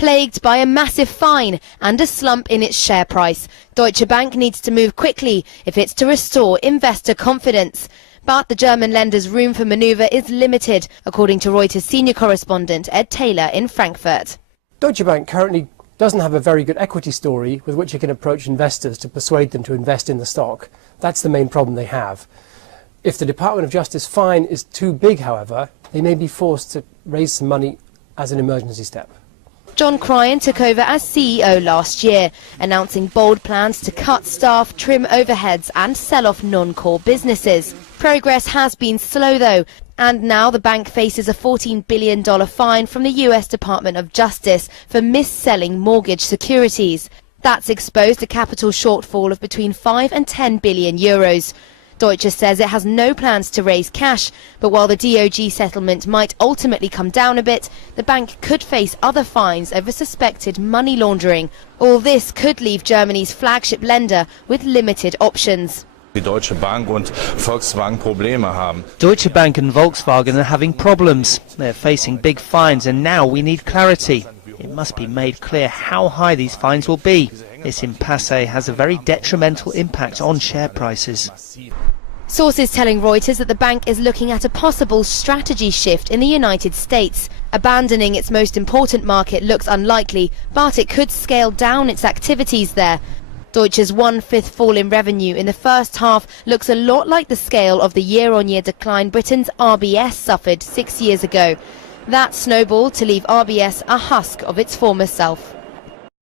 plagued by a massive fine and a slump in its share price. Deutsche Bank needs to move quickly if it's to restore investor confidence. But the German lender's room for manoeuvre is limited, according to Reuters senior correspondent Ed Taylor in Frankfurt. Deutsche Bank currently doesn't have a very good equity story with which it can approach investors to persuade them to invest in the stock. That's the main problem they have. If the Department of Justice fine is too big, however, they may be forced to raise some money as an emergency step. John Cryan took over as CEO last year, announcing bold plans to cut staff, trim overheads and sell off non-core businesses. Progress has been slow though, and now the bank faces a $14 billion fine from the US Department of Justice for mis-selling mortgage securities. That's exposed a capital shortfall of between 5 and 10 billion euros. Deutsche says it has no plans to raise cash, but while the DOJ settlement might ultimately come down a bit, the bank could face other fines over suspected money laundering. All this could leave Germany's flagship lender with limited options. Deutsche Bank and Volkswagen haben. Deutsche Bank and Volkswagen are having problems. They're facing big fines and now we need clarity. It must be made clear how high these fines will be. This impasse has a very detrimental impact on share prices. Sources telling Reuters that the bank is looking at a possible strategy shift in the United States. Abandoning its most important market looks unlikely, but it could scale down its activities there. Deutsche's 1/5 fall in revenue in the first half looks a lot like the scale of the year-on-year decline Britain's RBS suffered 6 years ago. That snowballed to leave RBS a husk of its former self.